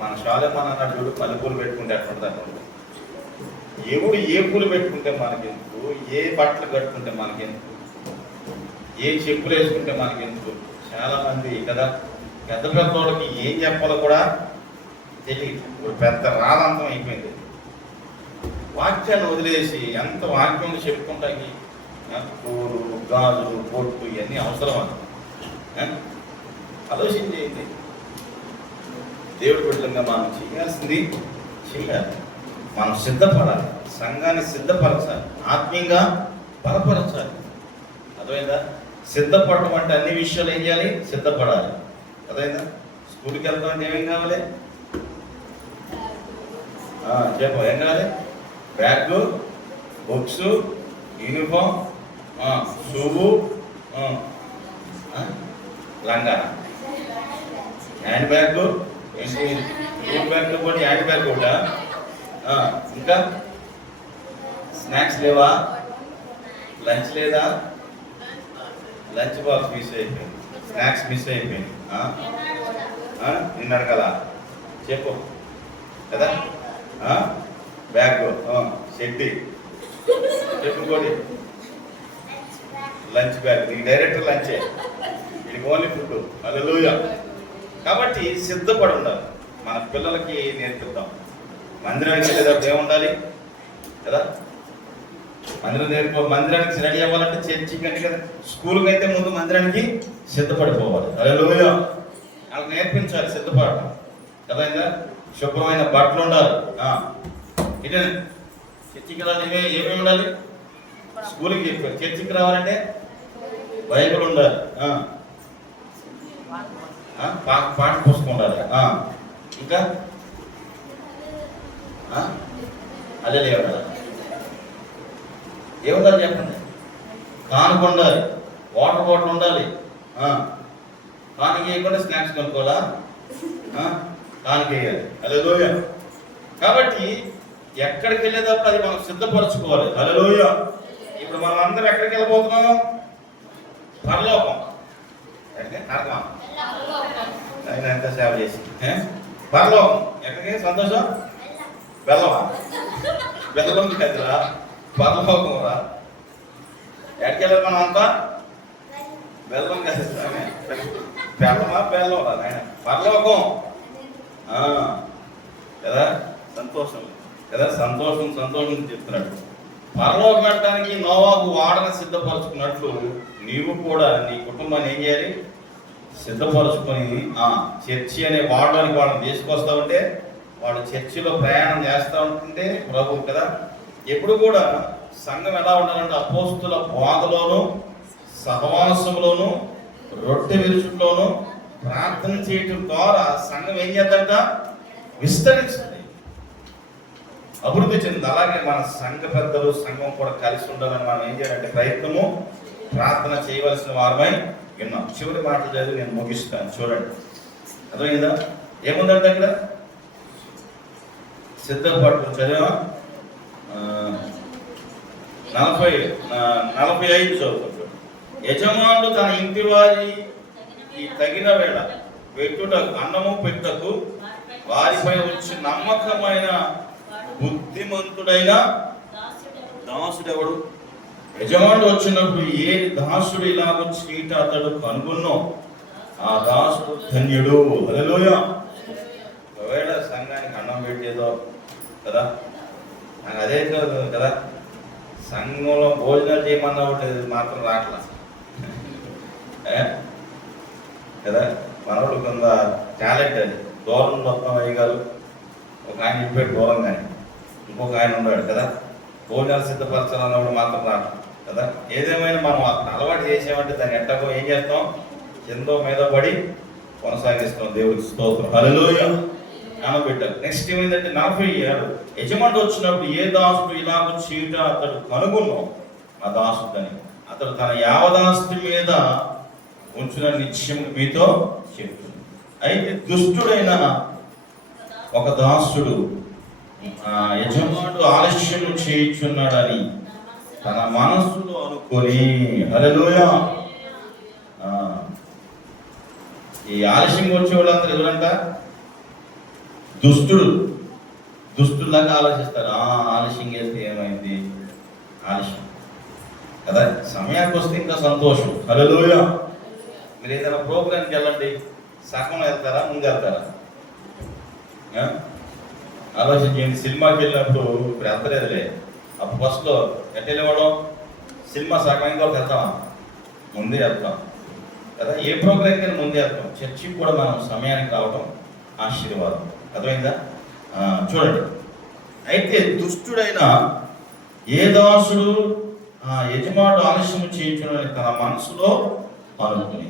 మన శాలేమన్ అన్నాడు చూడు, మల్లెపూలు పెట్టుకుంటే అట్లుంటుంది. ఎవడు ఏ పూలు పెట్టుకుంటే మనకెందుకు, ఏ బట్టలు కట్టుకుంటే మనకెందుకు, ఏ చెప్పులు వేసుకుంటే మనకెందుకు. చాలా మంది కదా పెద్ద పెద్ద వాళ్ళకి ఏం చెప్పాలో కూడా తెలియదు. ఇప్పుడు పెద్ద రాదంతం అయిపోయింది. వాక్యాన్ని వదిలేసి ఎంత వాక్యం చెప్పుకుంటాకి పూలు, గాజులు, బొట్టు ఇవన్నీ అవసరం అని ఆలోచించేయండి. దేవుడి బిడ్డలుగా మనం చేయాల్సింది చేయాలి. మనం సిద్ధపడాలి, సంఘాన్ని సిద్ధపరచాలి, ఆత్మీయంగా బలపరచాలి. అర్థమైందా? సిద్ధపడటం అంటే అన్ని విషయాలు ఏం చేయాలి, సిద్ధపడాలి. అర్థమైందా? స్కూల్కి వెళ్తాం అంటే ఏమేం కావాలి, చెప్పు ఏం కావాలి, బ్యాగ్, బుక్స్, యూనిఫామ్, షూవు, లంగా, హ్యాండ్ బ్యాగ్, స్కూల్ బ్యాగ్తో పాటు హ్యాండ్ బ్యాగ్ కూడా. ఇంకా స్నాక్స్ లేవా, లంచ్ లేదా, లంచ్ బాక్స్ మిస్ అయిపోయింది, స్నాక్స్ మిస్ అయిపోయింది. నిన్న అడగల చెప్పు కదా. బ్యాగ్, షెడ్డి, చెప్పుకోండి, లంచ్ బ్యాగ్. నీకు డైరెక్ట్ లంచే, ఇది ఓన్లీ ఫుడ్. హల్లెలూయా. కాబట్టి సిద్ధపడి ఉండాలి. మన పిల్లలకి నేర్పిద్దాం. మందిరానికి వెళ్ళేటప్పుడు ఏముండాలి కదా, మందిరానికి రెడీ అవ్వాలంటే చర్చికి అంటే కదా, స్కూల్కి అయితే ముందు మందిరానికి సిద్ధపడిపోవాలి. హల్లెలూయా. వాళ్ళకి నేర్పించాలి సిద్ధపడటం. కదా, శుభ్రమైన బట్టలు ఉండాలి. ఇదే చర్చికి వెళ్ళాలి. ఏమేమి ఉండాలి, స్కూల్కి చెప్పారు. చర్చికి రావాలంటే బైబిల్ ఉండాలి, పాఠ పుస్తకం ఉండాలి. ఇంకా హల్లెలూయా ఉండాలి. ఏముండాలి చెప్పండి, కానుక ఉండాలి, వాటర్ బాటిల్ ఉండాలి, కానుక వేయకుండా స్నాక్స్ కొనుక్కోవాలా? కానుక వేయాలి. హల్లెలూయా. కాబట్టి ఎక్కడికి వెళ్ళేటప్పుడు అది మనం సిద్ధపరచుకోవాలి. హల్లెలూయా. ఇప్పుడు మనం అందరం ఎక్కడికి వెళ్ళబోతున్నాం? పరలోకం. నరకమా? ఆయన ఎంత సేవ చేసి పరలోకం. ఎక్కడికి? సంతోషం వెళ్ళమా? వెళ్ళడం కదరా, పరలోకం రా. ఎక్కడికి వెళ్ళాలి మనం అంతా? వెళ్ళం కదా, వెళ్ళమా బెల్లం రా ఆయన. పరలోకం కదా, సంతోషం కదా, సంతోషం సంతోషం చెప్తున్నాడు. పరలోకం వెళ్ళడానికి నోవాహు వాడని సిద్ధపరచుకున్నట్లు నీవు కూడా నీ కుటుంబాన్ని ఏం చేయాలి? సిద్ధపరచుకొని చర్చి అనే వాడడానికి వాళ్ళని తీసుకొస్తా ఉంటే, వాళ్ళు చర్చిలో ప్రయాణం చేస్తూ ఉంటుంటే ప్రభు కదా. ఎప్పుడు కూడా సంఘం ఎలా ఉండాలంటే అపోస్తుల బోధలోను, సహవాసంలోను, రొట్టె విరుచులోను ప్రార్థన చేయటం ద్వారా సంఘం ఏం చేద్దంట? విస్తరించాలి, అభివృద్ధి చెందింది. అలాగే మన సంఘ పెద్దలు, సంఘం కూడా కలిసి ఉండాలని మనం ఏం చేయాలంటే ప్రయత్నము, ప్రార్థన చేయవలసిన వారమై విన్నాం. చివరి మాటలు చదివి నేను ముగిస్తాను. చూడండి, అర్థమైందా? ఏముందంటే అక్కడ సిద్ధపడు చదివా 45 చదువుతాడు. యజమానుడు తన ఇంటి వారి తగిన వేళ పెట్టుటకు, అన్నము పెట్టుటకు వారిపై వచ్చి నమ్మకమైన బుద్ధిమంతుడైన దాసుడెవడు? యజమానుడు వచ్చినప్పుడు ఏ దాసుడు ఇలాగ చీట అతడు కనుగొన్నో ఆ దాసుడు ధన్యుడు. హల్లెలూయా. ఒకవేళ సంఘానికి అన్నం పెట్టేదో కదా, నాకు అదే కాదు కదా, సంఘంలో భోజనాలు చేయమన్నా ఒకటి మాత్రం రాట్లా కదా. మనోడు కొంత టాలెంట్ అది. దూరం మొత్తం అయ్యగారు ఒక ఆయన ఇంటిపెట్టి దూరం, కానీ ఇంకొక ఆయన ఉన్నాడు కదా, భోజనాలు సిద్ధపరచాలన్నప్పుడు మాత్రం రాట్లా కదా. ఏదేమైనా మనం అక్కడ అలవాటు చేసామంటే దాన్ని ఎట్టకో ఏం చేస్తాం? ఎంతో మీద పడి కొనసాగిస్తాం. దేవుడికి స్తోత్రం. హల్లెలూయా. పెట్టారు. నెక్స్ట్ ఏమైందంటే 47 యజమానుడు వచ్చినప్పుడు ఏ దాసుడు ఇలాగ చీట అతడు కనుగొన్నో ఆ దాసుడని అతడు తన యావదాస్తి మీద ఉంచిన నిత్యం మీతో చెప్తుంది. అయితే దుష్టుడైన ఒక దాసుడు యజమానుడు ఆలస్యం చేయుచున్నాడని తన మనస్సులో అనుకొని, హల్లెలూయా. ఈ ఆలస్యం వచ్చే వాళ్ళందరూ ఎవరంట? దుష్టులాగా ఆలోచిస్తారు. ఆలస్యం చేస్తే ఏమైంది? ఆలస్యం కదా. సమయానికి వస్తే ఇంకా సంతోషం. హల్లెలూయా. మీరు ఏదైనా ప్రోగ్రామ్కి వెళ్ళండి, సగం వెళ్తారా, ముందు వెళ్తారా? ఆలోచన చేయండి. సినిమాకి వెళ్ళినప్పుడు ఇప్పుడు వెళ్తలేదులే, అప్పుడు ఫస్ట్లో ఎట్ట వెళ్ళేవాడు? సినిమా సగం ఇంకా వెళ్తామా? ముందే వెళ్తాం కదా. ఏ ప్రోగ్రామ్కి ముందే వెళ్తాం. చర్చికి కూడా మనం సమయానికి రావడం ఆశీర్వాదం. అర్థమైందా? చూడండి, అయితే దుష్టుడైన ఏ దాసుడు యజమానుడు ఆలస్యం చేయించునని తన మనసులో అనుకుని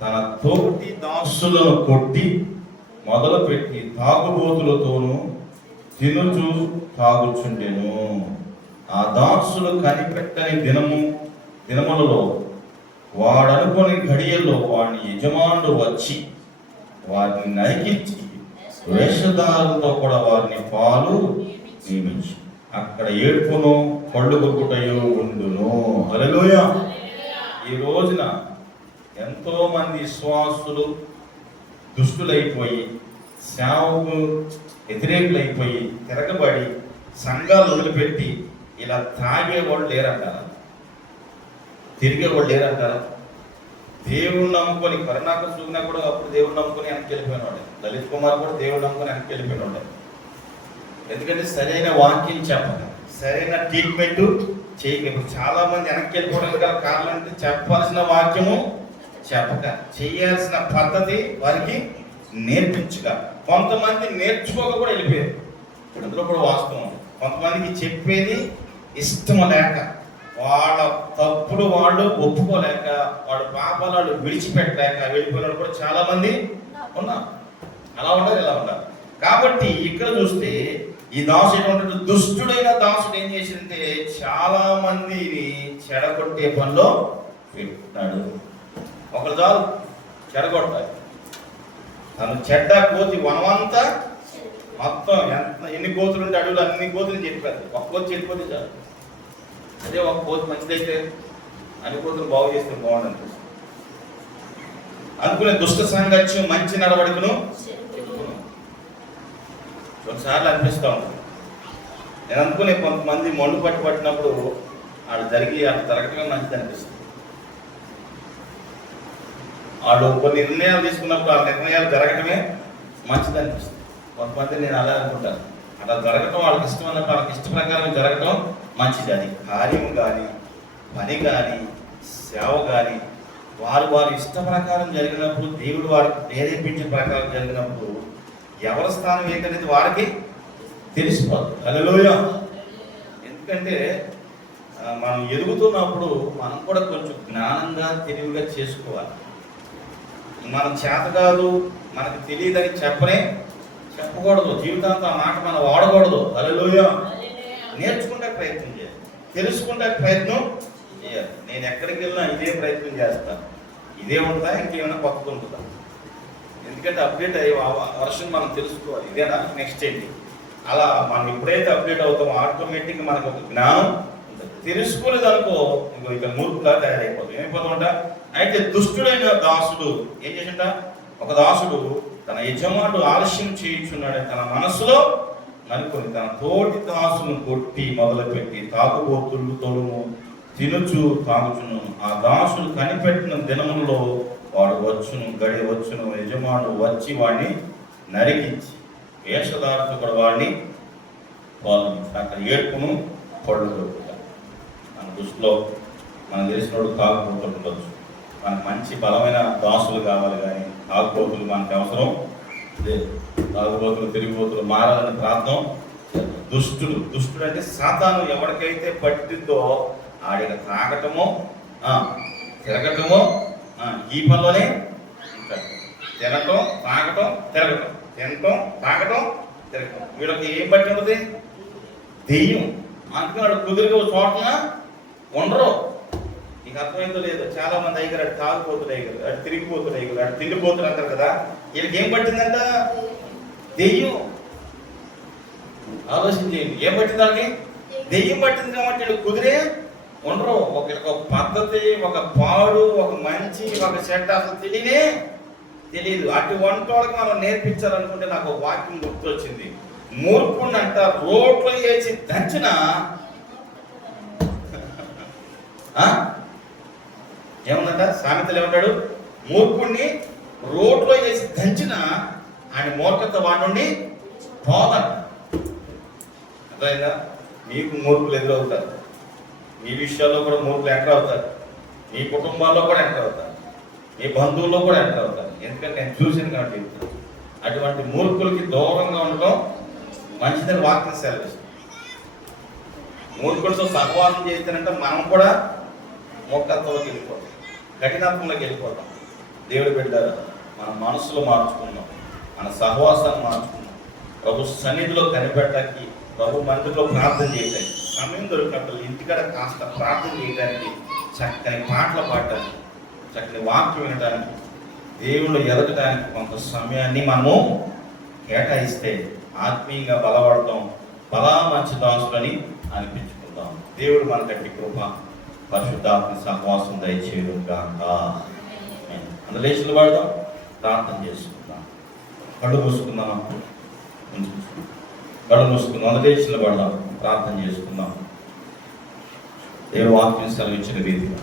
తన తోటి దాసులను కొట్టి మొదలుపెట్టి తాగుబోతులతోనూ తినుచు తాగుచుండెను. ఆ దాసులు కనిపెట్టని దినములలో వాడనుకొని గడియల్లో వాడిని యజమానుడు వచ్చి వారిని నరికించి వేషధారులతో కూడా వారిని పాలు నియమించి అక్కడ ఏడ్పును కళ్ళు కొట్టుటయో ఉండును. హల్లెలూయా. ఈ రోజున ఎంతో మంది విశ్వాసులు దుష్టులైపోయి, సేవకు వ్యతిరేకులైపోయి, తిరగబడి సంఘాలు వదిలిపెట్టి ఇలా తాగేవాళ్ళు లేరంటారా? తిరిగేవాళ్ళు లేరంటారా? దేవుణ్ణి నమ్ముకొని, కరుణాక చూసినా కూడా అప్పుడు దేవుణ్ణి నమ్ముకొని వెనక్కి వెళ్ళిపోయినాడు. లలిత్ కుమార్ కూడా దేవుడు నమ్ముకొని వెనక్కి వెళ్ళిపోయినాడు. ఎందుకంటే సరైన వాక్యం చెప్పక, సరైన ట్రీట్మెంట్ చేయక. ఇప్పుడు చాలా మంది వెనక్కి వెళ్ళిపోవడానికి గల కారణం అంటే చెప్పాల్సిన వాక్యము చెప్పక, చేయాల్సిన పద్ధతి వారికి నేర్పించక. కొంతమంది నేర్చుకోక కూడా వెళ్ళిపోయారు. అందులో కూడా వాస్తవం. కొంతమందికి చెప్పేది ఇష్టం లేక, వాళ్ళ తప్పుడు వాళ్ళు ఒప్పుకోలేక, వాళ్ళ పాపాలు వాళ్ళు విడిచిపెట్టలేక వెళ్ళిపోయిన కూడా చాలా మంది ఉన్నారు. అలా ఉండాలి, ఇలా ఉండాలి. కాబట్టి ఇక్కడ చూస్తే ఈ దాసు ఏంటంటే, దుష్టుడైన దాసుడు ఏం చేసిందంటే చాలా మందిని చెడగొట్టే పనిలో పెట్టున్నాడు. ఒకరు చాలు చెడగొడతాయి. తను చెడ్డ కోతి వనమంతా మొత్తం ఎన్ని కోతులు ఉంటే అడవులు అన్ని కోతులు చెప్పారు. ఒక్క కోతి చెడిపోతే చాలు. అదే ఒక కోతి మంచిదైతే అన్ని కోతులు బాగు చేస్తే బాగుండదు అనుకునే దుష్ట సాంగత్యం మంచి నడవడికను కొన్నిసార్లు అనిపిస్తూ ఉంటుంది. నేను అనుకునే కొంతమంది మొండు పట్టినప్పుడు వాళ్ళు జరగటమే మంచిది అనిపిస్తుంది. వాళ్ళు కొన్ని నిర్ణయాలు తీసుకున్నప్పుడు ఆ నిర్ణయాలు జరగటమే మంచిది అనిపిస్తుంది. కొంతమంది నేను అలా అనుకుంటాను. అలా జరగటం వాళ్ళకి ఇష్టం అన్నట్టు వాళ్ళకి ఇష్ట ప్రకారం జరగటం మంచిది. అది కార్యం కానీ పని కానీ సేవ కానీ వారు ఇష్ట ప్రకారం జరిగినప్పుడు, దేవుడు వారికి ప్రేరేపించిన ప్రకారం జరిగినప్పుడు ఎవరి స్థానం ఏంటనేది వారికి తెలిసిపోదు. హల్లెలూయా. ఎందుకంటే మనం ఎదుగుతున్నప్పుడు మనం కూడా కొంచెం జ్ఞానంగా తెలివిగా చేసుకోవాలి. మనం చేత కాదు, మనకు తెలియదని చెప్పకూడదు. జీవితాంతం ఆ మాట మనం వాడకూడదు. హల్లెలూయా. నేర్చుకుంటే ప్రయత్నం చేయాలి, తెలుసుకుంటే ప్రయత్నం చేయాలి. నేను ఎక్కడికి వెళ్ళినా ఇదే ప్రయత్నం చేస్తాను. ఇదే ఉంటుందా, ఇంకేమైనా కొత్తగా ఉంటుందా? ఎందుకంటే అప్డేట్ అయ్యే వర్షన్ మనం తెలుసుకోవాలి. ఇదేనా, నెక్స్ట్ ఏంటి, అలా మనం ఎప్పుడైతే అప్డేట్ అవుతామో ఆటోమేటిక్గా మనకు ఒక జ్ఞానం ఉంటుంది. తెలుసుకోలేదనుకో ఇక మూర్ఖులా తయారైపోతుంది. ఏమైపోతామంట, అయితే దుష్టుడైన దాసుడు ఏం చేసింట, ఒక దాసుడు తన యజమానుడు ఆలస్యం చేయించున్నాడని తన మనసులో అనుకొని తన తోటి దాసును కొట్టి మొదలుపెట్టి తాగుబోతులు తొలుము తినుచు తాగుచును. ఆ దాసుడు కనిపెట్టిన దినములలో వాడు గడి వచ్చును. యజమానుడు వచ్చి వాడిని నరికించి వేషధారుతో కూడా వాడిని అక్కడ ఏడ్పును పళ్ళు దొరుకుతారు. మన దృష్టిలో మనకు తెలిసినోడు తాగుబోతులు ఉండొచ్చు. మనకు మంచి బలమైన దాసులు కావాలి, కానీ తాగుబోతులు మనకు అవసరం లేదు. తాగుబోతులు తిరిగిపోతులు మారాలని ప్రార్థన. దుష్టుడు అంటే సాతాను ఎవరికైతే పట్టిందో ఆడికి తాగటమో తిరగటమో ఈ పనిలోనే ఉంటాడు. తినటం తాగటం తిరగటం, తినటం తాగటం తిరగటం. వీళ్ళకి ఏం పట్టి ఉంటుంది, దెయ్యం. అందుకని వాడు కుదిరిగా చోటన ఉండరు. నీకు అర్థమైందో లేదో, చాలా మంది అయ్యారు అటు తాగిపోతుడు అయ్యారు, అటు తిరిగిపోతుడు అయ్యారు, అటు తిరిగిపోతుడు అంటారు కదా. వీళ్ళకి ఏం పట్టిందంట, దెయ్యం. ఆలోచన చేయండి, ఏం పట్టింది వాళ్ళకి, దెయ్యం పట్టింది. కాబట్టి వీళ్ళు కుదిరే ఉండరు. ఒక పద్ధతి, ఒక పాడు, ఒక మంచి, ఒక చెడ్డ అసలు తెలియదు. అటువంటి వాళ్ళకి మనం నేర్పించాలనుకుంటే నాకు ఒక వాక్యం గుర్తొచ్చింది. మూర్ఖుడిని అంట రోడ్లో వేసి దంచిన ఏమన్నట, సామెతలు ఏమంటాడు, మూర్ఖుడిని రోడ్లో వేసి దంచిన ఆయన మూర్ఖత వాడి నుండి పోదంట. అర్థమైందా? మీకు మూర్ఖులు ఎదురవుతారు, మీ విషయాల్లో కూడా మూర్ఖులు ఎంటర్ అవుతారు, మీ కుటుంబాల్లో కూడా ఎంటర్ అవుతారు, మీ బంధువుల్లో కూడా ఎంటర్ అవుతారు. ఎందుకంటే నేను చూసాను కాబట్టి చెప్తాను. అటువంటి మూర్ఖులకి దూరంగా ఉండటం మంచిదని వాక్యం సెలవిస్తుంది. మూర్ఖులతో సహవాసం చేస్తానంటే మనం కూడా మూర్ఖత్వంలోకి వెళ్ళిపోతాం, కఠినత్వంలోకి వెళ్ళిపోతాం. దేవుడు బిడ్డలారా, మన మనసులో మార్చుకున్నాం, మన సహవాసాన్ని మార్చుకున్నాం. ప్రభు సన్నిధిలో కనిపెట్టడానికి, ప్రభు మందిలో ప్రార్థన చేయడానికి సమయం దొరికినప్పుడు ఇంటికాడ కాస్త ప్రార్థన చేయడానికి, చక్కని పాటలు పాడటానికి, చక్కని వాక్యం వినడానికి, దేవుళ్ళు ఎదగడానికి కొంత సమయాన్ని మనము కేటాయిస్తే ఆత్మీయంగా బలపడతాం, మంచి దాసులని అనిపించుకుంటాం. దేవుడు మనకంటి కృప, పరిశుద్ధాత్మ సహవాసం దయచేయడం కాక. అందులో పడదాం, ప్రార్థన చేసుకుందాం. కళ్ళు మూసుకుందాం, అందులో పడదాం, ప్రార్థన చేసుకుందాం. దేవుడు వాక్యం సెలవిచ్చిన రీతిగా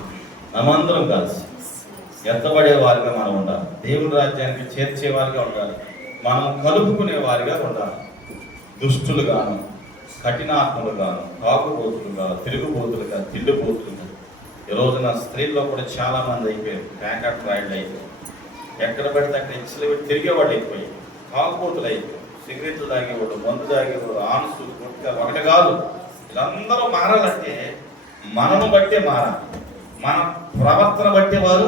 మనమందరం కలిసి ఎత్తబడే వారిగా మనం ఉండాలి, దేవుని రాజ్యానికి చేర్చే వారిగా ఉండాలి, మనం కలుపుకునే వారిగా ఉండాలి. దుష్టులుగాను, కఠినాత్మలుగాను, తాగుబోతులుగా, తిరుగుబోతులుగా, తిండిపోతులుగా. ఈ రోజున స్త్రీల్లో కూడా చాలా మంది అయిపోయారు, ప్యాకెట్ రాయిళ్ళు అయిపోయారు, ఎక్కడ పడితే అక్కడ ఇచ్చలు తిరిగేవాళ్ళు అయిపోయారు, తాగుబోతులు అయిపోయారు, సిగరెట్లు తాగేవాడు, మందు తాగేవాడు, ఆనుసు గుట్కాలు ఒకటి కాదు. వీళ్ళందరూ మారాలంటే మనను బట్టే మారాలి, మన ప్రవర్తన బట్టే వారు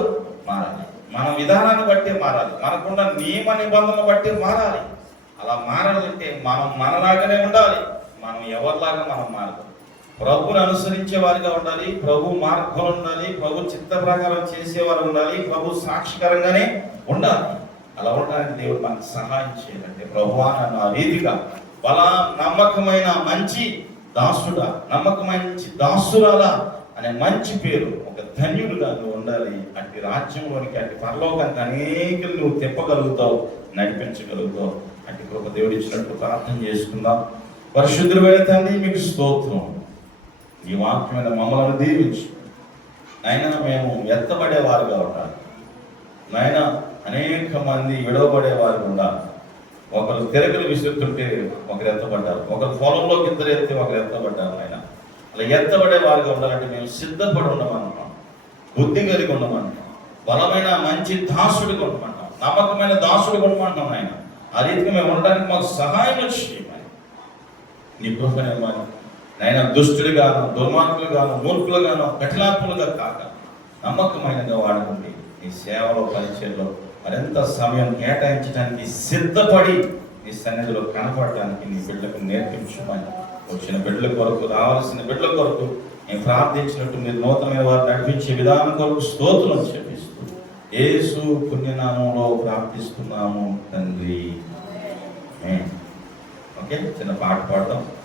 మారాలి, మన విధానాన్ని బట్టే మారాలి, మనకున్న నియమ నిబంధనలు బట్టే మారాలి. అలా మారాలంటే మనం మనలాగానే ఉండాలి, మనం ఎవరిలాగా మనం మారదు. ప్రభుని అనుసరించే వారిగా ఉండాలి, ప్రభు మార్గంలో ఉండాలి, ప్రభు చిత్త ప్రకారం చేసేవారు ఉండాలి, ప్రభు సాక్షికరంగానే ఉండాలి. అలా ఉండడానికి దేవుడు మనకు సహాయం చేయాలంటే, ప్రభువా నన్ను ఆ రీతిగా బలా నమ్మకమైన మంచి దాసుడా, నమ్మకమైన మంచి దాసురాలా అనే మంచి పేరు, ఒక ధన్యుడుగా నువ్వు ఉండాలి. అట్టి రాజ్యంలోనికి, అట్టి పరలోకానికి అనేకలు నువ్వు తిప్పగలుగుతావు, నడిపించగలుగుతావు. అట్టి కృప దేవుడు ఇచ్చినట్టు ప్రార్థన చేసుకుందాం. పరిశుద్ధుడైన తండ్రి, మీకు స్తోత్రం. ఈ వాక్యమైన మమ్మల్ని దీవించు నాయన. మేము ఎత్తబడేవారుగా ఉండాలి నాయన. అనేక మంది విడవబడేవారు ఉండాలి. ఒకరు తిరగలు విసురుతుంటే ఒకరు ఎత్తబడ్డారు, ఒకరు పొలంలోకి ఇద్దరు ఎత్తి ఒకరు ఎత్తబడ్డారు నాయన. అలా ఎత్తబడే వారిగా ఉండాలంటే మేము సిద్ధపడి ఉండమంటున్నాం, బుద్ధి కలిగి ఉండమంటున్నాం, బలమైన మంచి దాసుడిగా ఉండమంటాం, నమ్మకమైన దాసుడిగా ఉండమంటున్నాం నాయన. ఆ రీతిగా మేము ఉండడానికి మాకు సహాయం చేయమని నీ కృపనివ్వమని నాయన. దుష్టుడిగాను, దుర్మార్గులుగాను, మూర్ఖులుగాను, కఠినాత్ములుగా కాక నమ్మకమైనగా వాడుకుంటే నీ సేవలో, పరిచయంలో మరింత సమయం కేటాయించడానికి సిద్ధపడి నీ సన్నిధిలో కనపడటానికి నీ బిడ్డలకు నేర్పించమని, వచ్చిన బిడ్డల కొరకు, రావాల్సిన బిడ్డల కొరకు నేను ప్రార్థించినట్టు మీరు నూతనమైన వారు నడిపించే విధానం కొరకు స్తోత్రం చెప్పిస్తూ యేసు పుణ్యనామంలో ప్రార్థిస్తున్నాము తండ్రి. ఓకే, చిన్న పాట పాడదాం.